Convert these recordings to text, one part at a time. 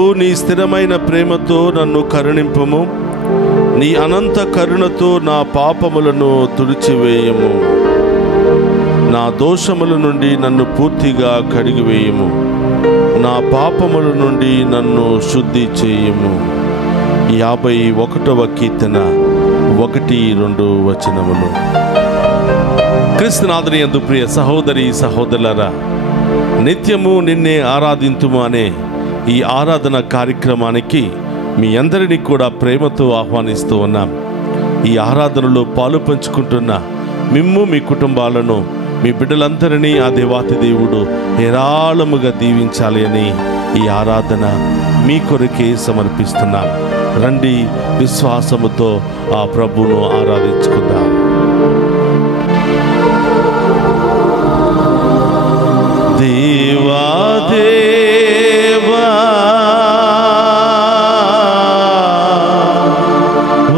ప్రభు నీ స్థిరమైన ప్రేమతో నన్ను కరుణింపుము, నీ అనంత కరుణతో నా పాపములను తుడిచివేయము, నా దోషముల నుండి నన్ను పూర్తిగా కడిగివేయము, నా పాపముల నుండి నన్ను శుద్ధి చేయము. 51వ కీర్తన 1-2 వచనములు. క్రీస్తునాథుని యందు ప్రియ సహోదరి సహోదరులారా, నిత్యము నిన్నే ఆరాధింతుము అనే ఈ ఆరాధన కార్యక్రమానికి మీ అందరినీ కూడా ప్రేమతో ఆహ్వానిస్తూ ఉన్నాం. ఈ ఆరాధనలో పాలు పంచుకుంటున్న మిమ్ము, మీ కుటుంబాలను, మీ బిడ్డలందరినీ ఆ దేవాతి దేవుడు హేరాళముగా దీవించాలి అని ఈ ఆరాధన మీ కొరకే సమర్పిస్తున్నాం. రండి, విశ్వాసముతో ఆ ప్రభువును ఆరాధించుకుందాం. దేవా దేవా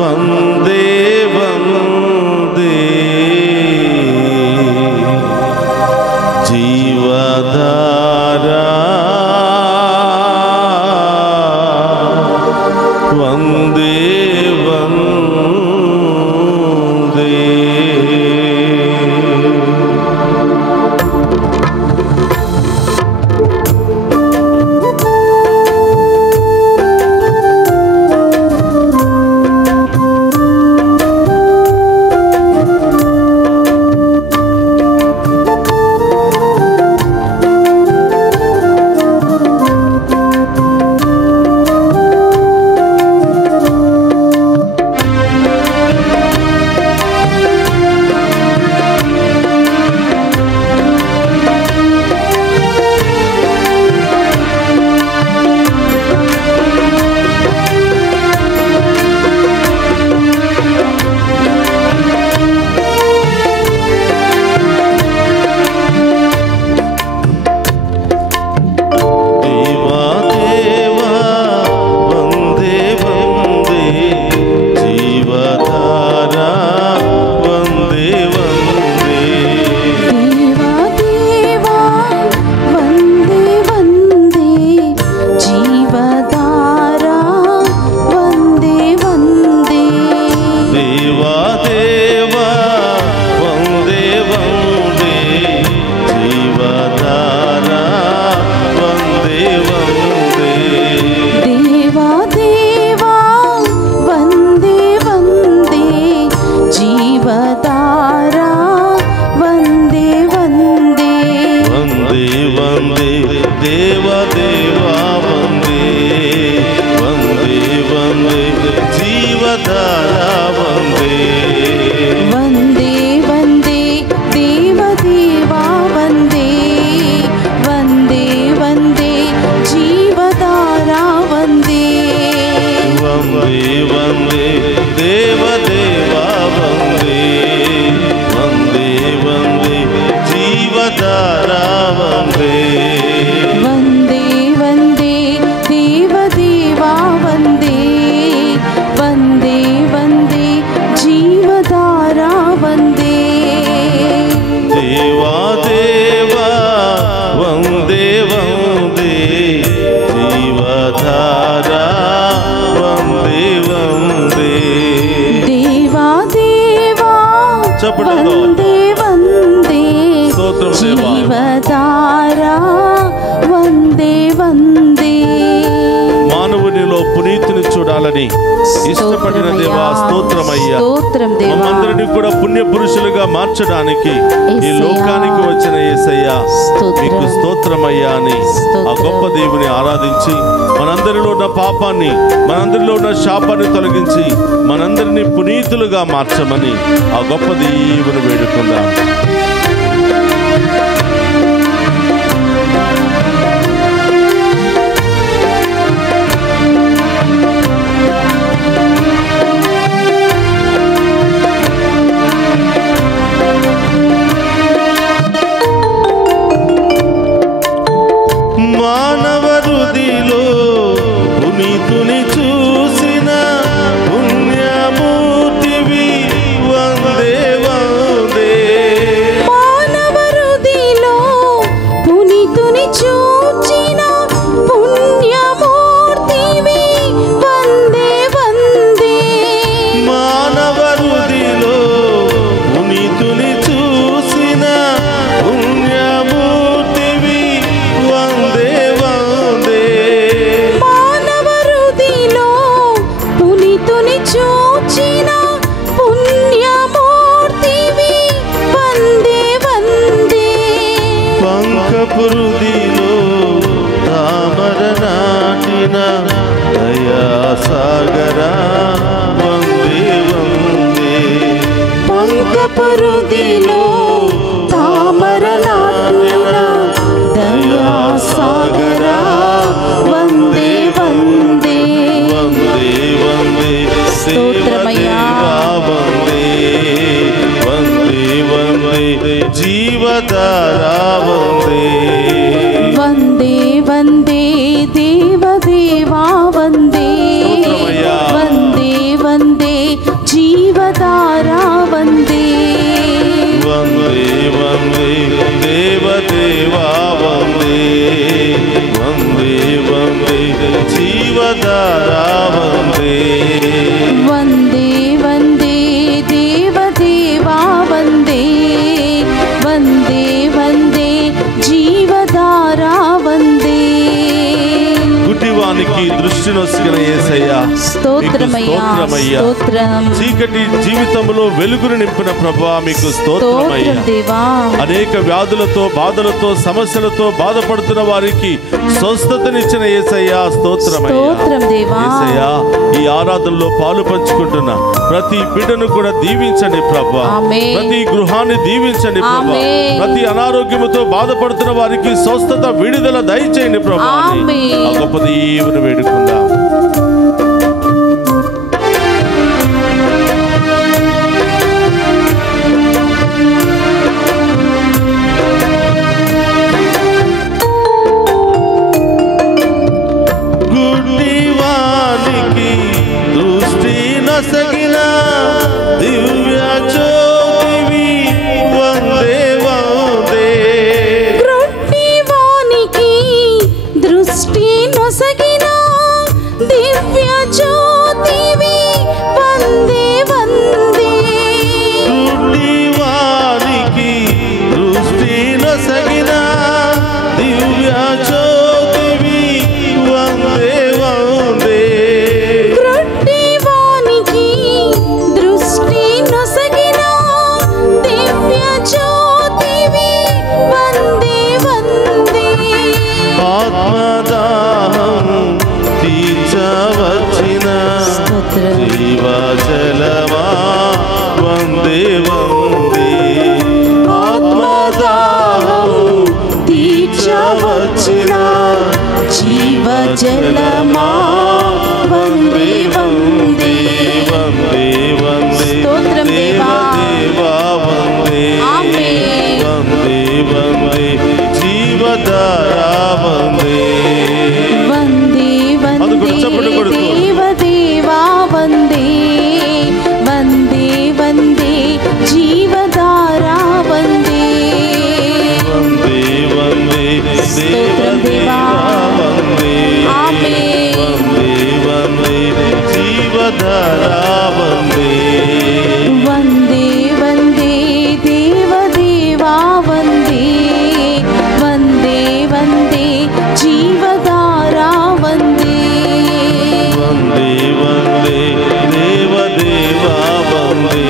వందే వందే జీవధారా వందే వందే. మానవునిలో పునీతిని చూడాలని ఇష్టపడిన దేవా స్తోత్రమయ్యా. మమ్మందరినీ కూడా పుణ్య పురుషులుగా మార్చడానికి ఈ లోకానికి వచ్చిన యేసయ్యా మీకు స్తోత్రమయ్యా అని ఆ గొప్ప దేవుని ఆరాధించి మనందరిలో ఉన్న పాపాన్ని, మనందరిలో ఉన్న శాపాన్ని తొలగించి మనందరినీ పునీతులుగా మార్చమని ఆ గొప్ప దేవుని వేడుకుందాం. మానవ హృదిలో పునీతుని చూసిన పుణ్యమూర్తివి వందే వందే. చూచిన పుణ్యమూర్తివి వందే వందే. పంకపురుదిలో తామర నాటిన దయాసాగరా వందే వందే. పంకపురుదిలో తామర నాటిన దయాసాగరా వందే వందే. వందే వందే స్తోత్రమయ్యా. వందే వందే వందే జీవధారా వందే. వందే వందే దేవదేవా వందే. వందే వందే జీవధారా వందే. వందే వందే దేవదేవా వందే. వందే వందే జీవధారా వందే. వందే వందే దేవదేవా వందే. వందే వందే జీవధారా వందే. గుడ్డివానికి దృష్టి నొసగిన యేసయ్యా, స్తోత్రమయ్యా స్తోత్రం. చీకటి జీవితంలో వెలుగును నింపిన ప్రభువా మీకు స్తోత్రమయ్యా. అనేక వ్యాధులతో బాధలతో సమస్యలతో బాధపడుతున్న వారికి స్వస్థతనిచ్చిన యేసయ్యా స్తోత్రమయ్యా. యేసయ్యా, ఈ ఆరాధనలో పాలు పంచుకుంటున్న ప్రతి బిడ్డను కూడా దీవించండి ప్రభువా. ప్రతి గృహాన్ని దీవించండి ప్రభువా. ప్రతి అనారోగ్యముతో బాధపడుతున్న వారికి స్వస్థత విడుదల దయచేయండి ప్రభువా. ఆ గొప్ప దేవుని వేడుకుందాం. గుడ్డివానికి దృష్టి నొసగిన దివ్య జ్యోతివి వందే వందే. గుడ్డివానికి దృష్టి నొసగిన దివ్య జ్యోతివి వందే వందే. గుడ్డివానికి దృష్టి నొసగిన దివ్య జ్యోతివి వందే వందే. గుడ్డివానికి దృష్టి నొసగిన దివ్య జ్యోతివి వందే వందే. ఆత్మదాహం తీర్చవచ్చిన జీవజలమా వందే వందే. ఆత్మదాహం తీర్చవచ్చిన జీవజలమా వందే వందే. వందే వందే స్తోత్రం దేవా. దేవా వందే. ఆమేన్. వందే వందే జీవధారా వందే. వందే వందే దేవదేవా వందే. వందే వందే జీవధారా వందే. వందే వందే దేవదేవా వందే. ఆమేన్. వందే వందే జీవధారా వందే. వందే వందే దేవదేవా వందే. వందే వందే జీవధారా వందే. వందే వందే దేవదేవా వందే.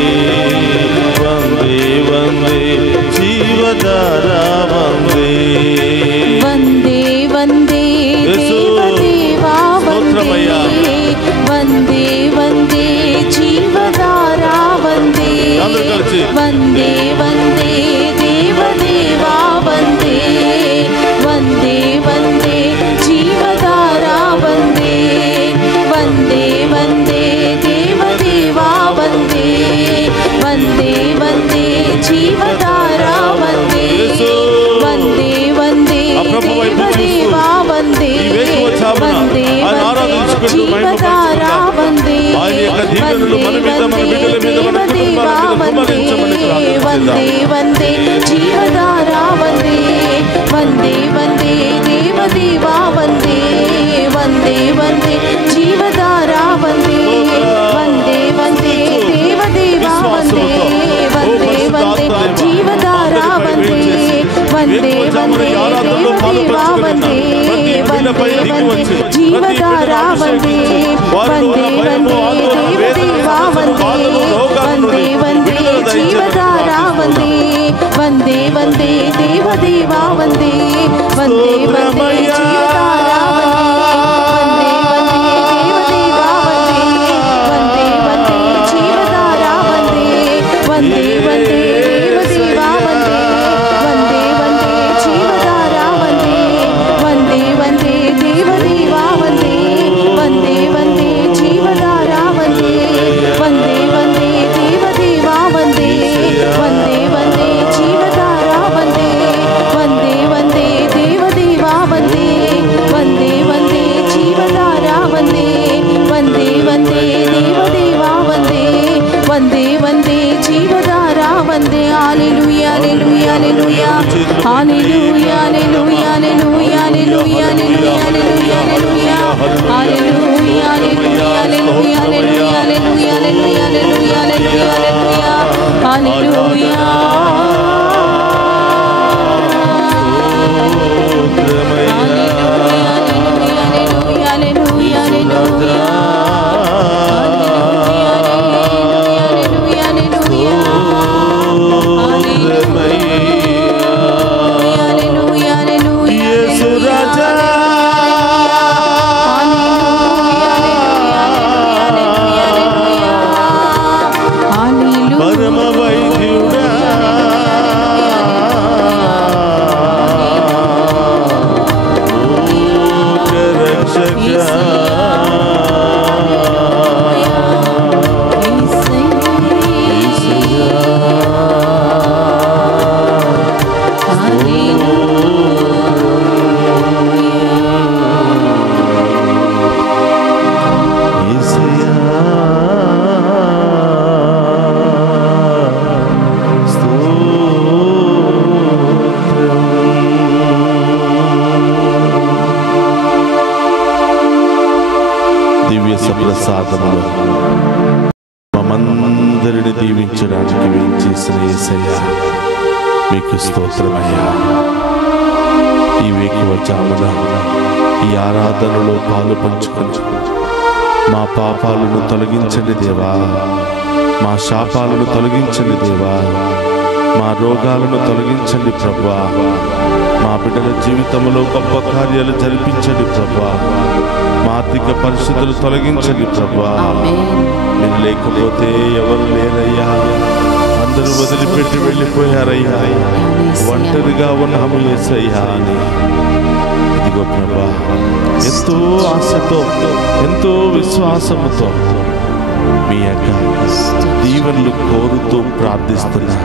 వందే వందే జీవధారా వందే. వందే వందే దేవదేవా వందే. వందే వందే జీవధారా వందే. వందే వందే దేవదేవా వందే. వందే వందే జీవధారా వందే. వందే వందే దేవదేవా వందే. వందే వందే జీవధారా వందే. వందే వందే దేవదేవా వందే. వందే వందే జీవధారా వందే. వందే వందే దేవదేవా వందే. వందే వందే జీవధారా వందే. వందే వందే దేవదేవా వందే. వందే వందే జీవధారా వందే. వందే వందే దేవదేవా వందే. వందే వందే జీవధారా వందే. వందే వందే దేవదేవా వందే. వందే వందే జీవధారా వందే. వందే వందే దేవదేవా వందే వందే వందే దేవదేవా వందే వందే వందే జీవధారా వందే వందే దేవదేవా వందే వందే వందే జీవధారా వందే వందే వందే దేవదేవా వందే వందే వందే జీవధారా వందే వందే వందే దేవదేవా వందే వందే వందే జీవధారా వందే వందే వందే దేవదేవా వందే వందే వందే జీవధారా వందే వందే వందే దేవదేవా వందే వందే వందే జీవధారా వందే వందే వందే దేవదేవా వందే వందే వందే జీవధారా వందే హల్లెలూయా హల్లెలూయా హల్లెలూయా హల్లెలూయా హల్లెలూయా హల్లెలూయా హల్లెలూయా హల్లెలూయా హల్లెలూయా హల్లెలూయా హల్లెలూయా హల్లెలూయా హల్లెలూయా హల్లెలూయా హల్లెలూయా హల్లెలూయా ప్రసాదములో మమ్మందరిని దీవించడానికి వేయించేసిన యేసయ్యా మీకు స్తోత్రమయ్యా. ఈ వేకువజామున ఈ ఆరాధనలో పాలు పంచుకొని మా పాపాలను తొలగించండి దేవా, మా శాపాలను తొలగించండి దేవా, మా రోగాలను తొలగించండి ప్రభువా, మా బిడ్డల జీవితంలో గొప్ప కార్యాలు జరిపించండి ప్రభువా, మా ఆర్థిక పరిస్థితులు తొలగించండి ప్రభువా. మీరు లేకపోతే ఎవరు లేరయ్యా, అందరూ వదిలిపెట్టి వెళ్ళిపోయారయ్యా, ఒంటరిగా ఉన్నాము యేసయ్యా అని. ఇదిగో ప్రభువా, ఎంతో ఆశతో ఎంతో విశ్వాసముతో మీ యొక్క దీవెనలు కోరుతూ ప్రార్థిస్తున్నా.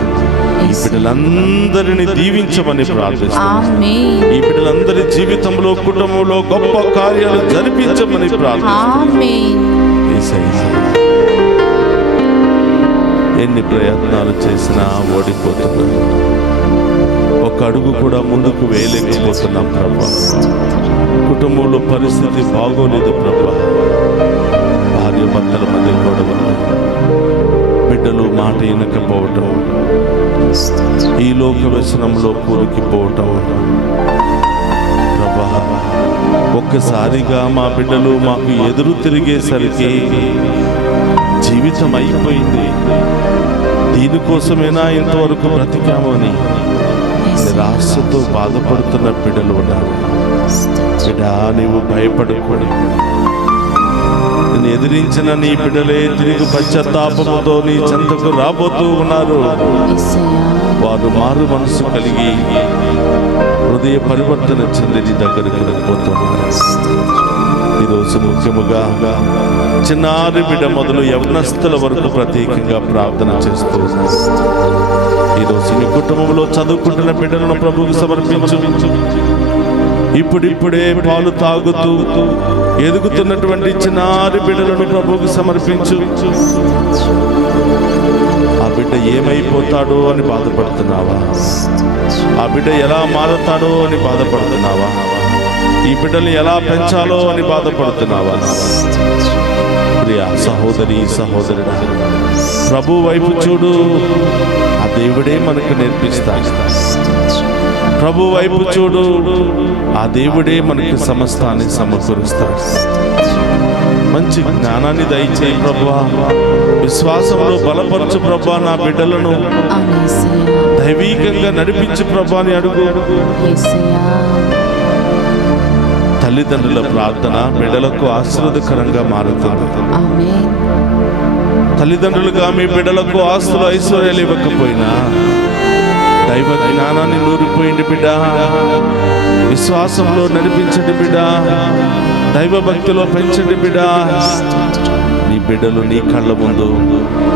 ఈ బిడ్డలందరినీ దీవించమని ప్రార్థిస్తున్నా. ఈ బిడ్డలందరి జీవితంలో కుటుంబంలో గొప్ప కార్యాలు జరిపించమని ప్రార్థిస్తున్నా. ఎన్ని ప్రయత్నాలు చేసినా ఓడిపోతున్నా, ఒక అడుగు కూడా ముందుకు వేయలేకపోతున్నాం ప్రభా. కుటుంబంలో పరిస్థితి బాగోలేదు ప్రభా. భార్య భర్తల మధ్య గొడవలు, బిడ్డలు మాట వినకపోవటం, ఈ లోక వ్యసనంలో కూరుకుపోవటం ప్రభా. ఒక్కసారిగా మా బిడ్డలు మాకు ఎదురు తిరిగేసరికి జీవితం అయిపోయింది, దీనికోసమేనా ఇంతవరకు బ్రతికాము అని నిరాశతో బాధపడుతున్న బిడ్డలు ఉన్నారు. బిడ్డా, నీవు భయపడకూడదు. నేను ఎదిరించిన నీ బిడ్డలే తిరిగి పశ్చాత్తాపముతో నీ చెంతకు రాబోతూ ఉన్నారు. వారు మారు మనసు కలిగి హృదయ పరివర్తన చెంది నీ దగ్గరికి వెళ్ళిపోతున్నారు. ఈరోజు ముఖ్యముగా చిన్నారి బిడ్డ మొదలు యవ్వనస్తుల వరకు ప్రత్యేకంగా ప్రార్థన చేస్తూ ఈరోజు మీ కుటుంబంలో చదువుకుంటున్న బిడ్డలను ప్రభువుకు సమర్పించు. ఇప్పుడిప్పుడే పాలు తాగుతూ ఎదుగుతున్నటువంటి చిన్నారి బిడ్డలను ప్రభువుకు సమర్పించు. ఆ బిడ్డ ఏమైపోతాడో అని బాధపడుతున్నావా? ఆ బిడ్డ ఎలా మారుతాడో అని బాధపడుతున్నావా? ఈ బిడ్డలు ఎలా పెంచాలో అని బాధపడుతున్నావా? ప్రియ సహోదరి సహోదరుడా, ప్రభు వైపు చూడు. ఆ దేవుడే మనకు నేర్పిస్తాడు. ప్రభు వైపు చూడు. ఆ దేవుడే మనకు సమస్తాన్ని సమకూరుస్తాడు. మంచి జ్ఞానాన్ని దయచేయి ప్రభువా. విశ్వాసంలో బలపరచు ప్రభువా. నా బిడ్డలను దైవీకంగా నడిపించు ప్రభువా అని అడుగు. తల్లిదండ్రుల ప్రార్థన బిడ్డలకు ఆశీర్వాదకరంగా మారుతుంది. తల్లిదండ్రులుగా మీ బిడ్డలకు ఆస్తులు ఐశ్వర్యాలు ఇవ్వకపోయినా దైవ జ్ఞానాన్ని నూరిపోయింది బిడ్డ. విశ్వాసంలో నడిపించండి బిడ్డ. దైవ భక్తిలో పెంచండి బిడ్డ. నీ బిడ్డలు నీ కళ్ళ ముందు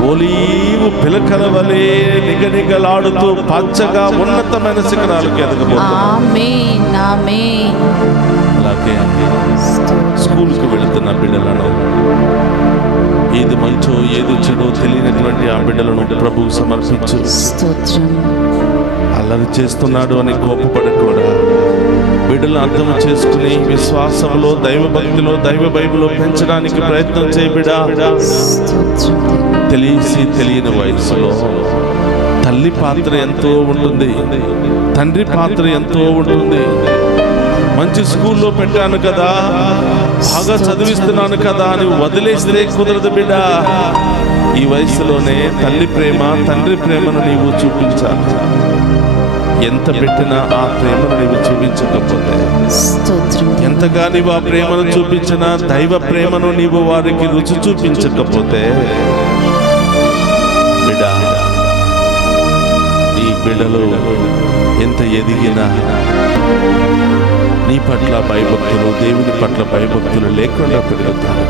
ఓలీవు పిలకల వలె నిగనిగలాడుతూ పచ్చగా ఉన్నతమైన శిఖరాలకు ఎదగబోతున్నారు. అలాగే స్కూల్కి వెళుతున్న బిడ్డలను ఏది మంచో ఏది చెడో తెలియనటువంటి ఆ బిడ్డలను ప్రభువు సమర్పించు. అల్లరి చేస్తున్నాడు అని కోపపడకుండా బిడ్డలు అర్థం చేసుకుని విశ్వాసంలో దైవ భక్తిలో దైవ బైబిల్లో పెంచడానికి ప్రయత్నం చేయబిడా. తెలిసి తెలియని వయసులో తల్లి పాత్ర ఎంతో ఉంటుంది, తండ్రి పాత్ర ఎంతో ఉంటుంది. మంచి స్కూల్లో పెట్టాను కదా, బాగా చదివిస్తున్నాను కదా అని వదిలేస్తే కుదరదు బిడ్డ. ఈ వయసులోనే తల్లి ప్రేమ తండ్రి ప్రేమను నీవు చూపించాలి. ఎంత పెట్టినా ఆ ప్రేమను నీవు చూపించకపోతే, ఎంతగా నీవు ఆ ప్రేమను చూపించినా దైవ ప్రేమను నీవు వారికి రుచి చూపించకపోతే బిడ్డ, ఈ బిడ్డలు ఎంత ఎదిగినా నీ పట్ల భయభక్తులు దేవుని పట్ల భయభక్తులు లేకుండా పెరుగుతారు.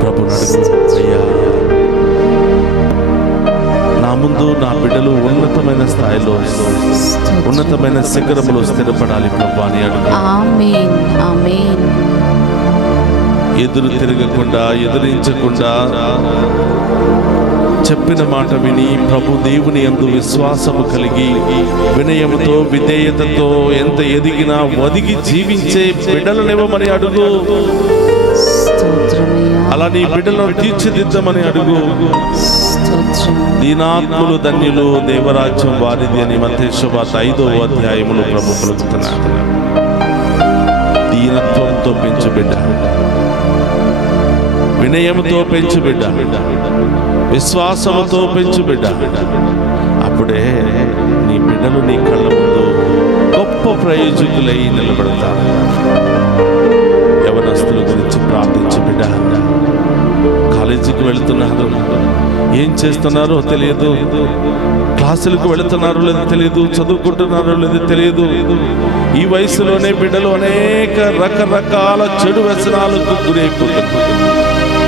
ప్రభు నడుగు అయ్యా, నా ముందు నా బిడ్డలు ఉన్నతమైన స్థాయిలో ఉన్నతమైన శిఖరములో స్థిరపడాలి ప్రభు అని అడుగు. ఎదురు తిరగకుండా ఎదిరించకుండా చెప్పిన మాట విని ప్రభు దేవుని యందు విశ్వాసము కలిగి వినయముతో విధేయతతో ఎంత ఎదిగినా ఒదిగి జీవించే బిడ్డలనివ్వమని అడుగు. అలా నీ బిడ్డలను తీర్చిదిద్దమని అడుగు. దీనాత్ములు ధన్యులు దేవరాజ్యం వారిది అని మత్తయి సువార్త 5వ అధ్యాయములో ప్రభు పలుకుతున్నాడు. దీనత్వంతో పెంచు బిడ్డ, వినయముతో పెంచు బిడ్డ, విశ్వాసముతో పెంచు బిడ్డ. అప్పుడే నీ బిడ్డలు నీ కళ్ళ ముందు గొప్ప ప్రయోజకులై నిలబడతారు. యవనస్తుల గురించి ప్రార్థించు బిడ్డ. కాలేజీకి వెళుతున్నారు, ఏం చేస్తున్నారో తెలియదు. క్లాసులకు వెళుతున్నారో లేదో తెలియదు, చదువుకుంటున్నారో లేదో తెలియదు. ఈ వయసులోనే బిడ్డలు అనేక రకరకాల చెడు వ్యసనాలకు గురైపోతున్నారు.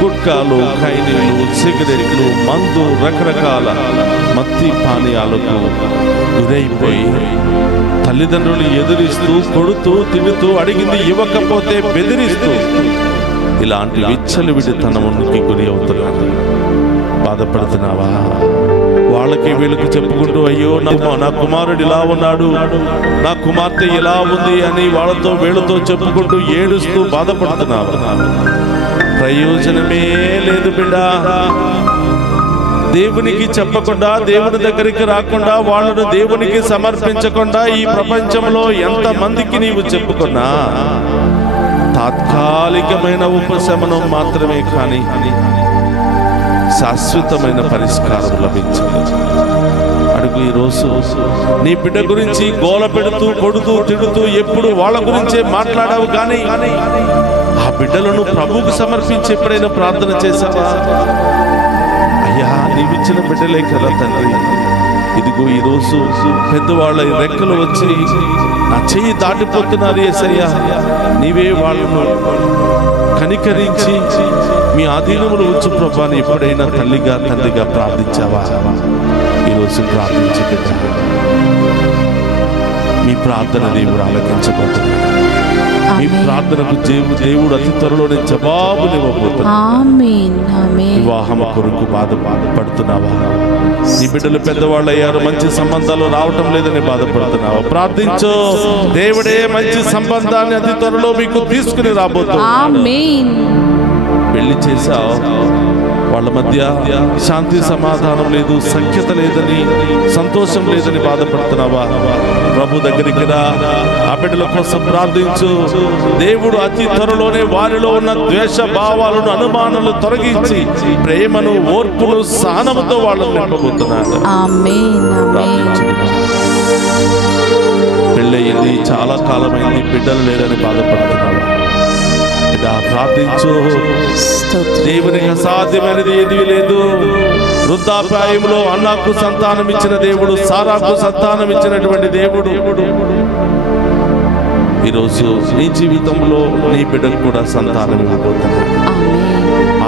గుట్కాలు, ఖైనీలు, సిగరెట్లు, మందు, రకరకాల మత్తి పానీయాలకు గురైపోయి తల్లిదండ్రులు ఎదిరిస్తూ కొడుతూ తిడుతూ అడిగింది ఇవ్వకపోతే బెదిరిస్తూ ఇలాంటి విచ్చలవిడితనానికి గురి అవుతున్నారు. బాధపడుతున్నావా? వాళ్ళకి వీళ్ళకి చెప్పుకుంటూ అయ్యో నా కుమారుడు ఇలా ఉన్నాడు, నా కుమార్తె ఇలా ఉంది అని వాళ్ళతో వీళ్ళతో చెప్పుకుంటూ ఏడుస్తూ బాధపడుతున్నావా? ప్రయోజనమే లేదు బిడ్డ. దేవునికి చెప్పకుండా, దేవుని దగ్గరికి రాకుండా, వాళ్ళను దేవునికి సమర్పించకుండా ఈ ప్రపంచంలో ఎంత మందికి నీవు చెప్పుకున్నా తాత్కాలికమైన ఉపశమనం మాత్రమే కానీ శాశ్వతమైన పరిష్కారం లభించదు. అడుగు. ఈరోజు నీ బిడ్డ గురించి గోల పెడుతూ కొడుతూ తిడుతూ ఎప్పుడు వాళ్ళ గురించే మాట్లాడావు, కానీ ఆ బిడ్డలను ప్రభువుకు సమర్పించి ఎప్పుడైనా ప్రార్థన చేశావా? అయ్యా, నీవిచ్చిన బిడ్డలే కదా తండ్రి, ఇదిగో ఈరోజు పెద్దవాళ్ళ రెక్కలు వచ్చి నా చెయ్యి దాటిపోతున్నారు యేసయ్యా, నీవే వాళ్ళను కనికరించి మీ ఆధీనములు ఉంచు ప్రభువా అని ఎప్పుడైనా తల్లిగా తండ్రిగా ప్రార్థించావా? ఈరోజు ప్రార్థించు బిడ్డ. మీ ప్రార్థన దేవుడు ఆలకించబోతున్నాడు. మీ ప్రార్థనకు దేవుడు అతి త్వరలోనే జవాబునివ్వబోతున్నాడు. వివాహము కొరకు బాధపడుతున్నావా? నీ బిడ్డలు పెద్దవాళ్ళు అయ్యారు, మంచి సంబంధాలు రావటం లేదని బాధపడుతున్నావా? ప్రార్థించు. దేవుడే మంచి సంబంధాన్ని అతి త్వరలో మీకు తీసుకుని రాబోతున్నాడు. పెళ్లి చేశావు, వాళ్ళ మధ్య శాంతి సమాధానం లేదు, సఖ్యత లేదని, సంతోషం లేదని బాధపడుతున్నావా? ప్రభు దగ్గరికి రా, ఆ బిడ్డల కోసం ప్రార్థించు. దేవుడు అతి త్వరలోనే వారిలో ఉన్న ద్వేష భావాలను, అనుమానాలను తొలగించి ప్రేమను, ఓర్పును, సహనముతో వాళ్ళని నింపబోతున్నాడు. పెళ్ళయింది, చాలా కాలమైంది, బిడ్డలు లేదని బాధపడుతున్నావా? ప్రార్థించు. దేవునికి అసాధ్యమైనది ఏది లేదు. వృద్ధాప్యాయంలో అన్నాకు సంతానం ఇచ్చిన దేవుడు, సారాకు సంతానం ఇచ్చినటువంటి దేవుడు ఈరోజు నీ జీవితంలో నీ బిడ్డకు కూడా సంతానం ఇవ్వబోతున్నాడు.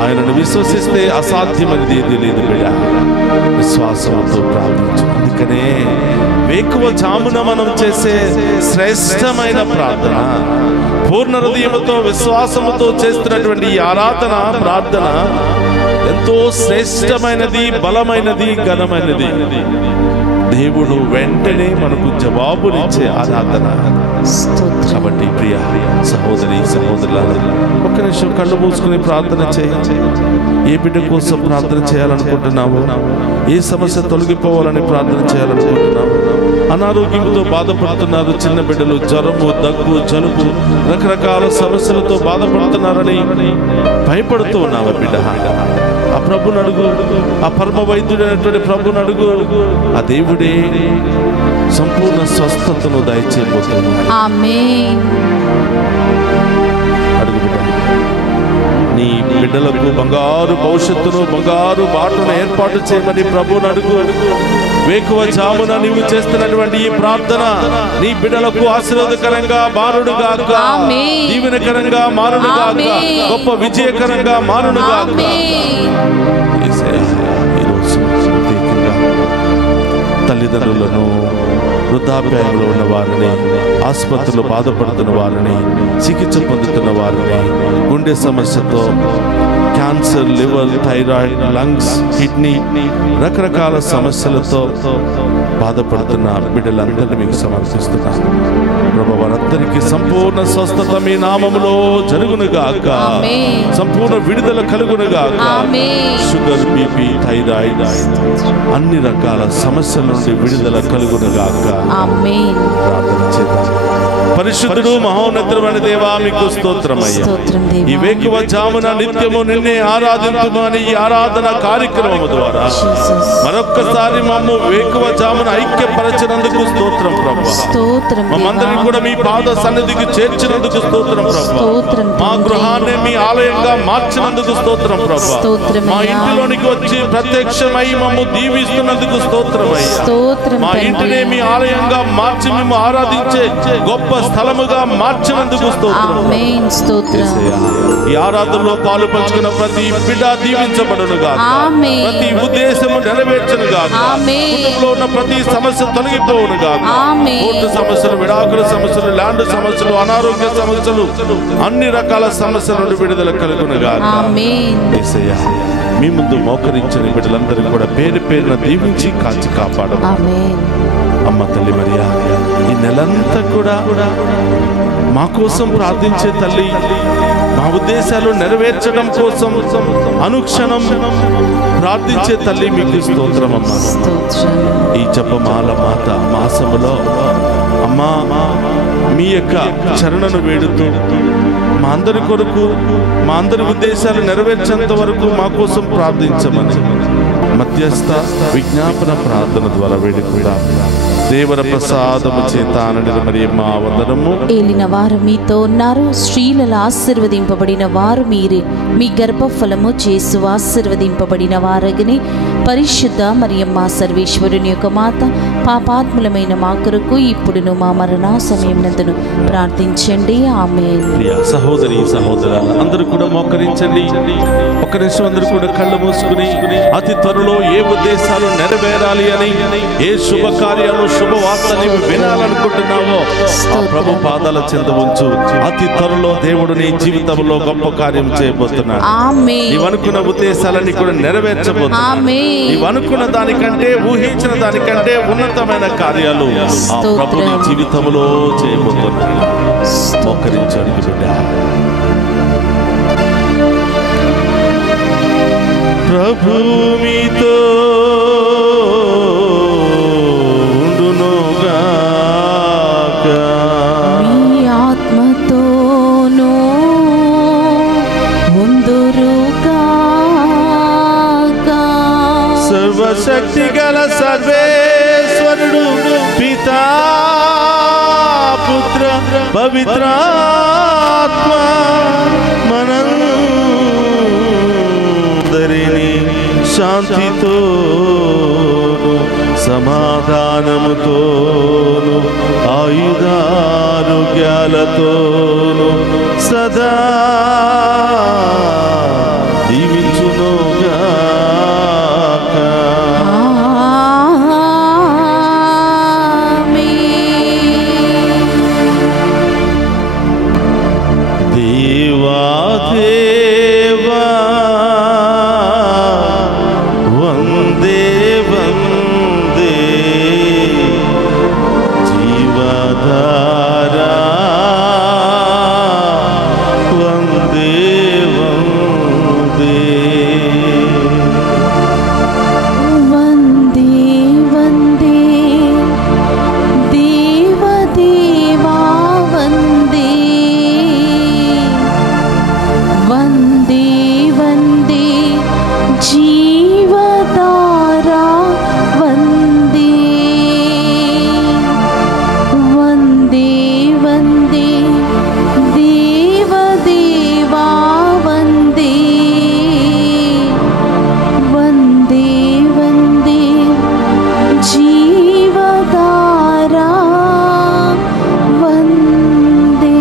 ఆయనను విశ్వసిస్తే అసాధ్యమైనది ఏది లేదు బిడ్డ. విశ్వాసంతో ప్రార్థించు. అందుకనే వేకువ జామున మనం చేసే శ్రేష్టమైన ప్రార్థన, పూర్ణ హృదయముతో విశ్వాసముతో చేస్తున్నటువంటి ఈ ఆరాధన, ప్రార్థన ఎంతో శ్రేష్టమైనది, బలమైనది, ఘనమైనది. దేవుడు వెంటనే మనకు జవాబునిచ్చే ఆరాధన. కాబట్టి ప్రియ సహోదరి, సహోదరులారా, ఒక్క నిమిషం కళ్ళు మూసుకుని ప్రార్థన చేయండి. ఏ బిడ్డ కోసం ప్రార్థన చేయాలనుకుంటున్నావు? ఏ సమస్య తొలగిపోవాలని ప్రార్థన చేయాలనుకుంటున్నావు? అనారోగ్యంతో బాధపడుతున్నారు చిన్న బిడ్డలు, జ్వరము, దగ్గు, జలుబు, రకరకాల సమస్యలతో బాధపడుతున్నారని భయపడుతూ ఉన్నావా బిడ్డ? ఆ ప్రభుని అడుగు. ఆ పరమ వైద్యుడైనటువంటి ప్రభుని అడుగు. ఆ దేవుడే సంపూర్ణ స్వస్థతను దయచేయబోతున్నాడు. అడుగు బిడ్డ. నీ బిడ్డలకు బంగారు భవిష్యత్తును, బంగారు బాటను ఏర్పాటు చేయమని ప్రభుని అడుగు. వేకువ జామున నీవు చేస్తున్నటువంటి ఈ ప్రార్థన నీ బిడ్డలకు ఆశీర్వాదకరంగా మారునుగాక, దీవెనకరంగా మారునుగాక, గొప్ప విజయకరంగా మారునుగాక. ఈరోజు తల్లిదండ్రులను, వృద్ధాప్యాయంలో ఉన్న వారిని, ఆసుపత్రిలో బాధపడుతున్న వారిని, చికిత్స పొందుతున్న వారిని, గుండె సమస్యతో, cancer, liver, thyroid, lungs, kidney, రకరకాల సమస్యలతో బాధపడుతున్న బిడ్డలందరినీ మీకు సమర్పిస్తున్నాను. ప్రభు వారందరికీ సంపూర్ణ స్వస్థత మీ నామములో జరుగునుగాక, సంపూర్ణ విడుదల కలుగునుగాక. షుగర్, బీపీ, థైరాయిడ్, అన్ని రకాల సమస్యల నుండి విడుదల కలుగునుగాక. ప్రార్థన చేద్దాం. పరిశుద్ధుడు, మహోన్నతుడైన దేవా, మీకు స్తోత్రమయ్యా. ఈ వేకువ జామున నిత్యము నిన్నే ఆరాధించుమని ఈ ఆరాధన కార్యక్రమము ద్వారా మరొక్కసారి మమ్ము వేకువ జామున ఐక్యపరచినందుకు స్తోత్రం ప్రభువా. మమ్మందరినీ కూడా మీ పాద సన్నిధికి చేర్చినందుకు స్తోత్రం ప్రభువా. మా గృహాన్ని మీ ఆలయంగా మార్చినందుకు స్తోత్రం ప్రభువా. మా ఇంటిలోనికి వచ్చి ప్రత్యక్షమై మమ్ము దీవిస్తున్నందుకు స్తోత్రమయ్యా. మా ఇంటిని మీ ఆలయంగా మార్చి మేము ఆరాధించే గొప్ప స్థలముగా మార్చినందుకు స్తోత్రం. ఈ ఆరాధనలో పాలు పంచుకున్న ప్రతి బిడ్డ దీవించబడునుగా, ప్రతి ఉద్దేశము నెరవేర్చునుగా, కుటుంబంలో ఉన్న ప్రతి సమస్య తొలగిపోవునుగా. కోర్టు సమస్యలు, విడాకుల సమస్యలు, ల్యాండ్ సమస్యలు, అనారోగ్య సమస్యలు, అన్ని రకాల సమస్యల నుండి విడుదల కలుగునుగా. యేసయ్యా, మీ ముందు మోకరించిన బిడ్డలందరూ కూడా పేరు పేరున దీవించి కాచి కాపాడము. అమ్మ తల్లి మరియా, ఈ నెలంతా కూడా మా కోసం ప్రార్థించే తల్లి, మా ఉద్దేశాలు నెరవేర్చడం కోసం అనుక్షణం ప్రార్థించే తల్లి, మీకు స్తోత్రం అమ్మా. ఈ జపమాల మాత మాసములో అమ్మా మీ యొక్క చరణను వేడుతూ మా అందరి కొరకు, మా అందరి ఉద్దేశాలు నెరవేర్చేంత వరకు మా కోసం ప్రార్థించమని మధ్యస్థ విజ్ఞాపన ప్రార్థన ద్వారా వేడుకుందాం. దేవర ప్రసాదము చేత అనడిన మరియమ్మ వందనము. ఏలిన వారు మీతో ఉన్నారు, స్త్రీలలో ఆశీర్వదింపబడిన వారు మీరే. మీ గర్భఫలము చేసు ఆశీర్వదింపబడిన వారగని పరిశుద్ధ మరియమ్మ సర్వేశ్వరుని యొక్క మాత, పాపాత్ములమైన మా కొరకు ఇప్పుడును మా మరణ సమయమునందును ప్రార్థించండి. ఆమేన్. సహోదరి, సహోదరులు అందరూ కూడా మోకరించండి. ఒక నిమిషం అందరూ కూడా కళ్ళు మూసుకుని అతి త్వరలో ఏ ఉద్దేశాలు నెరవేరాలి అని, ఏ శుభకార్యాలు, శుభవార్త నీవు వినాలనుకుంటున్నావో ఆ ప్రభు పాదాల చెంత ఉంచు. అతి త్వరలో దేవుడు నీ జీవితంలో గొప్ప కార్యం చేయబోతున్నాడు. నీవు అనుకున్న ఉద్దేశాలన్నీ కూడా నెరవేర్చబోతున్నాడు. నీవు అనుకున్న దానికంటే, ఊహించిన దానికంటే ఉన్నతమైన కార్యాలు ఆ ప్రభు నీ జీవితంలో చేయబోతున్నాడు. మోకరించండి బిడ్డ. ప్రభుమితో ఉండునుగాక. మీ ఆత్మతోనూ ఉందురుగాక. సర్వశక్తి గల సర్వేశ్వరుడు పితా పుత్ర పవిత్రాత్మ మనందరినీ శాంతితోను సమాధానముతోను ఆయుధారోగ్యాలతోను సదా దీవించునుగాక. దేవా వందే వందే జీవధారా వందే వందే వందే వందే దేవదేవా వందే వందే వందే జీవధారా వందే వందే వందే దేవదేవా వందే వందే వందే జీవధారా వందే.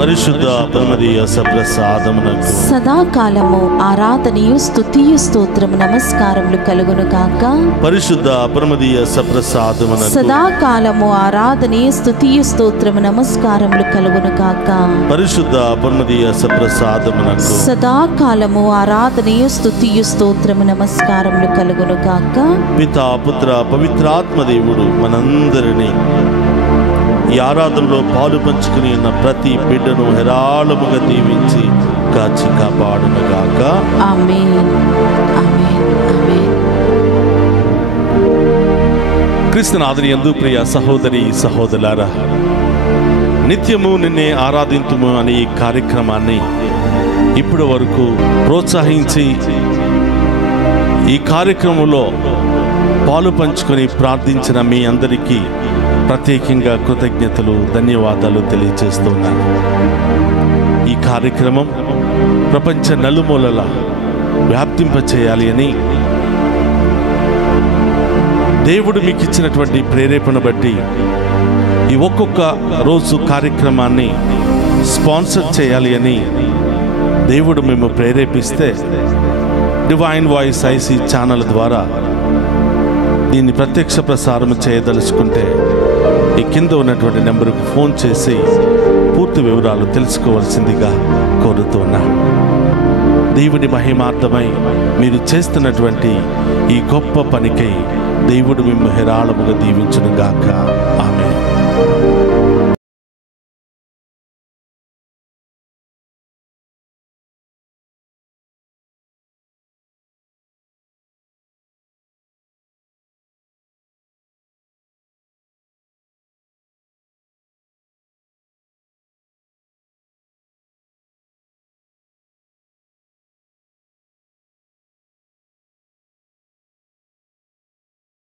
పరిశుద్ధ పరమదీయ సప్రసాదమునకు సదాకాలము ఆరాధనయు స్తుతియు స్తోత్రము నమస్కారములు కలుగును కాక. పరిశుద్ధ పరమదీయ సప్రసాదమునకు సదాకాలము ఆరాధనయు స్తుతియు స్తోత్రము నమస్కారములు కలుగును కాక. పరిశుద్ధ పరమదీయ సప్రసాదమునకు సదాకాలము ఆరాధనయు స్తుతియు స్తోత్రము నమస్కారములు కలుగును కాక. పితా పుత్ర పవిత్రాత్మ దేవుడు మనందరినీ ఈ ఆరాధనలో పాలు పంచుకుని ఉన్న ప్రతి బిడ్డను హెరాళముగా దీవించి కాచి కాపాడునుగాక. ఆమేన్ ఆమేన్ ఆమేన్. క్రీస్తునాథుని యందు ప్రియ సహోదరి సహోదరులారా, నిత్యము నిన్నే ఆరాధింతుము అనే ఈ కార్యక్రమాన్ని ఇప్పటి వరకు ప్రోత్సహించి ఈ కార్యక్రమంలో పాలు పంచుకొని ప్రార్థించిన మీ అందరికీ ప్రత్యేకంగా కృతజ్ఞతలు ధన్యవాదాలు తెలియజేస్తున్నాను. ఈ కార్యక్రమం ప్రపంచ నలుమూలలా వ్యాప్తింపచేయాలి అని దేవుడు మీకు ఇచ్చినటువంటి ప్రేరేపణ బట్టి ఈ ఒక్కొక్క రోజు కార్యక్రమాన్ని స్పాన్సర్ చేయాలి అని దేవుడు మేము ప్రేరేపిస్తే డివైన్ వాయిస్ ఐసీ ఛానల్ ద్వారా దీన్ని ప్రత్యక్ష ప్రసారం చేయదలుచుకుంటే ఈ కింద ఉన్నటువంటి నెంబర్కు ఫోన్ చేసి పూర్తి వివరాలు తెలుసుకోవాల్సిందిగా కోరుతున్నా. దేవుని మహిమార్థమై మీరు చేస్తున్నటువంటి ఈ గొప్ప పనికై దేవుడు మిమ్మల్ని హెరాళముగా దీవించునుగాక.